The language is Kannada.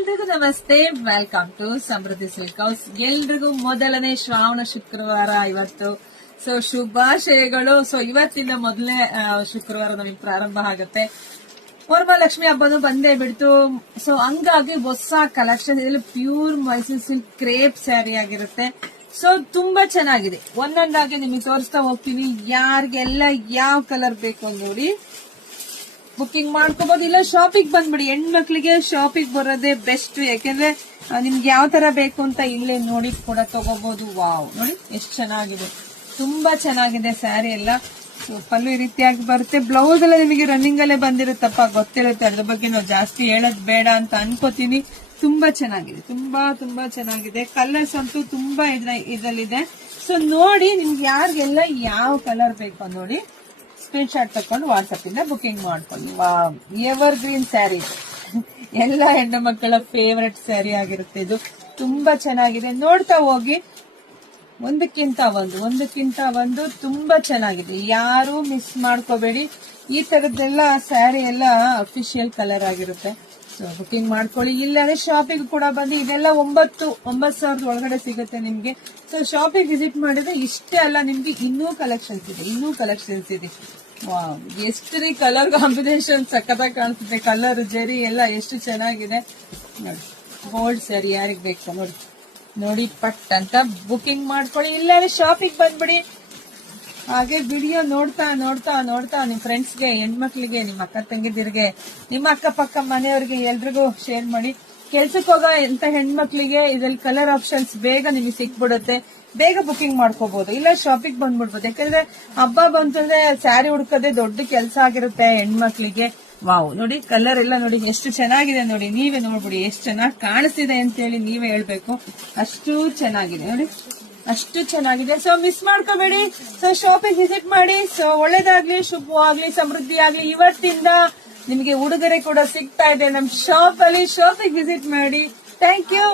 ಎಲ್ರಿಗೂ ನಮಸ್ತೆ, welcome to Samruddhi silk house. ಎಲ್ರಿಗೂ ಮೊದಲನೇ ಶ್ರಾವಣ ಶುಕ್ರವಾರ ಇವತ್ತು. ಸೊ ಶುಭಾಶಯಗಳು. ಸೊ ಇವತ್ತಿನ ಮೊದಲನೇ ಶುಕ್ರವಾರ ನಮಗೆ ಪ್ರಾರಂಭ ಆಗುತ್ತೆ. ವರಮಹಾಲಕ್ಷ್ಮಿ ಹಬ್ಬನು ಬಂದೇ ಬಿಡ್ತು. ಸೊ ಹಂಗಾಗಿ ಹೊಸ ಕಲೆಕ್ಷನ್ ಇದರಲ್ಲಿ pure Mysuru silk crepe sari ಆಗಿರುತ್ತೆ. ಸೊ ತುಂಬಾ ಚೆನ್ನಾಗಿದೆ. ಒಂದೊಂದಾಗಿ ನಿಮಗೆ ತೋರಿಸ್ತಾ ಹೋಗ್ತೀನಿ. ಯಾರಿಗೆಲ್ಲ ಯಾವ ಕಲರ್ ಬೇಕು ನೋಡಿ ಬುಕ್ಕಿಂಗ್ ಮಾಡ್ಕೋಬಹುದು, ಇಲ್ಲ ಶಾಪಿಂಗ್ ಬಂದ್ಬಿಡಿ. ಹೆಣ್ಮಕ್ಳಿಗೆ ಶಾಪಿಂಗ್ ಬರೋದೇ ಬೆಸ್ಟ್. ಯಾಕೆಂದ್ರೆ ನಿಮ್ಗೆ ಯಾವ ತರ ಬೇಕು ಅಂತ ಇಲ್ಲೇ ನೋಡಿ ಕೂಡ ತಗೋಬಹುದು. ವಾವ್, ನೋಡಿ ಎಷ್ಟು ಚೆನ್ನಾಗಿದೆ, ತುಂಬಾ ಚೆನ್ನಾಗಿದೆ ಸ್ಯಾರಿ ಎಲ್ಲ. ಪಲ್ಲು ಈ ರೀತಿಯಾಗಿ ಬರುತ್ತೆ. ಬ್ಲೌಸ್ ಎಲ್ಲ ನಿಮಗೆ ರನ್ನಿಂಗ್ ಅಲ್ಲೇ ಬಂದಿರುತ್ತಪ್ಪ, ಗೊತ್ತಿರುತ್ತೆ. ಅದ್ರ ಬಗ್ಗೆ ನಾವು ಜಾಸ್ತಿ ಹೇಳೋದ್ ಬೇಡ ಅಂತ ಅನ್ಕೋತೀನಿ. ತುಂಬಾ ಚೆನ್ನಾಗಿದೆ, ತುಂಬಾ ತುಂಬಾ ಚೆನ್ನಾಗಿದೆ. ಕಲರ್ಸ್ ಅಂತೂ ತುಂಬಾ ಇದರಲ್ಲಿದೆ. ಸೊ ನೋಡಿ, ನಿಮ್ಗೆ ಯಾರಿಗೆಲ್ಲ ಯಾವ ಕಲರ್ ಬೇಕು ನೋಡಿ ಸ್ಕ್ರೀನ್ ಶಾಟ್ ತಕೊಂಡು ವಾಟ್ಸ್ಆಪ್ ಇಂದ ಬುಕಿಂಗ್ ಮಾಡ್ಕೊಂಡು. ಎವರ್ ಗ್ರೀನ್ ಸ್ಯಾರಿ, ಎಲ್ಲ ಹೆಣ್ಣು ಮಕ್ಕಳ ಫೇವರೆಟ್ ಸ್ಯಾರಿ ಆಗಿರುತ್ತೆ. ಇದು ತುಂಬಾ ಚೆನ್ನಾಗಿದೆ. ನೋಡ್ತಾ ಹೋಗಿ, ಒಂದಕ್ಕಿಂತ ಒಂದು ತುಂಬಾ ಚೆನ್ನಾಗಿದೆ. ಯಾರು ಮಿಸ್ ಮಾಡ್ಕೋಬೇಡಿ. ಈ ತರದ್ದೆಲ್ಲ ಸ್ಯಾರಿ ಎಲ್ಲ ಅಫಿಷಿಯಲ್ ಕಲರ್ ಆಗಿರುತ್ತೆ. ಸೊ ಬುಕಿಂಗ್ ಮಾಡ್ಕೊಳ್ಳಿ. ಇಲ್ಲಾಂದ್ರೆ ಶಾಪಿಂಗ್ ಕೂಡ ಬಂದು ಇದೆಲ್ಲ 9,000 ಒಳಗಡೆ ಸಿಗುತ್ತೆ ನಿಮ್ಗೆ. ಸೊ ಶಾಪಿಂಗ್ ವಿಸಿಟ್ ಮಾಡಿದ್ರೆ ಇಷ್ಟೇ ಅಲ್ಲ, ನಿಮ್ಗೆ ಇನ್ನೂ ಕಲೆಕ್ಷನ್ಸ್ ಇದೆ. ವಾವ್, ಎಷ್ಟು ಕಲರ್ ಕಾಂಬಿನೇಷನ್ ಸಖತ್ತಾಗಿ ಕಾಣಿಸುತ್ತೆ. ಕಲರ್ ಜರಿ ಎಲ್ಲ ಎಷ್ಟು ಚೆನ್ನಾಗಿದೆ ನೋಡಿ. ಗೋಲ್ಡ್ ಸ್ಯಾರಿ ಯಾರಿಗ್ ಬೇಕು ನೋಡಿ ಪಟ್ ಅಂತ ಬುಕಿಂಗ್ ಮಾಡ್ಕೊಳ್ಳಿ. ಇಲ್ಲಾಂದ್ರೆ ಶಾಪಿಂಗ್ ಬಂದ್ಬಿಡಿ. ಹಾಗೆ ವಿಡಿಯೋ ನೋಡ್ತಾ ನಿಮ್ ಫ್ರೆಂಡ್ಸ್ಗೆ, ಹೆಣ್ಮಕ್ಳಿಗೆ, ನಿಮ್ಮ ಅಕ್ಕ ತಂಗಿದಿರ್ಗೆ, ನಿಮ್ಮ ಅಕ್ಕಪಕ್ಕ ಮನೆಯವ್ರಿಗೆ ಎಲ್ರಿಗೂ ಶೇರ್ ಮಾಡಿ. ಕೆಲ್ಸಕ್ಕೆ ಹೋಗೋ ಎಂತ ಹೆಣ್ಮಕ್ಳಿಗೆ ಇದ್ರಲ್ಲಿ ಕಲರ್ ಆಪ್ಷನ್ಸ್ ಬೇಗ ನಿಮಗೆ ಸಿಕ್ಬಿಡುತ್ತೆ. ಬೇಗ ಬುಕಿಂಗ್ ಮಾಡ್ಕೋಬಹುದು, ಇಲ್ಲ ಶಾಪಿಂಗ್ ಬಂದ್ಬಿಡ್ಬೋದು. ಯಾಕಂದ್ರೆ ಹಬ್ಬ ಬಂತಂದ್ರೆ ಸ್ಯಾರಿ ಹುಡ್ಕೋದೇ ದೊಡ್ಡ ಕೆಲಸ ಆಗಿರುತ್ತೆ ಹೆಣ್ಮಕ್ಳಿಗೆ. ವಾವ್, ನೋಡಿ ಕಲರ್ ಎಲ್ಲ ನೋಡಿ ಎಷ್ಟು ಚೆನ್ನಾಗಿದೆ ನೋಡಿ. ನೀವೇ ನೋಡ್ಬಿಡಿ ಎಷ್ಟು ಚೆನ್ನಾಗಿ ಕಾಣಿಸ್ತಿದೆ ಅಂತ ಹೇಳಿ ನೀವೇ ಹೇಳ್ಬೇಕು. ಅಷ್ಟು ಚೆನ್ನಾಗಿದೆ ನೋಡಿ, ಅಷ್ಟು ಚೆನ್ನಾಗಿದೆ. ಸೊ ಮಿಸ್ ಮಾಡ್ಕೋಬೇಡಿ. ಸೊ ಶಾಪಿಂಗ್ ವಿಸಿಟ್ ಮಾಡಿ. ಸೊ ಒಳ್ಳೇದಾಗ್ಲಿ, ಶುಭವಾಗ್ಲಿ, ಸಮೃದ್ಧಿ ಆಗ್ಲಿ. ಇವತ್ತಿಂದ ನಿಮಗೆ ಉಡುಗೊರೆ ಕೂಡ ಸಿಗ್ತಾ ಇದೆ ನಮ್ಮ ಶಾಪ್ ಅಲ್ಲಿ. ಶಾಪಿಂಗ್ ವಿಸಿಟ್ ಮಾಡಿ. Thank you.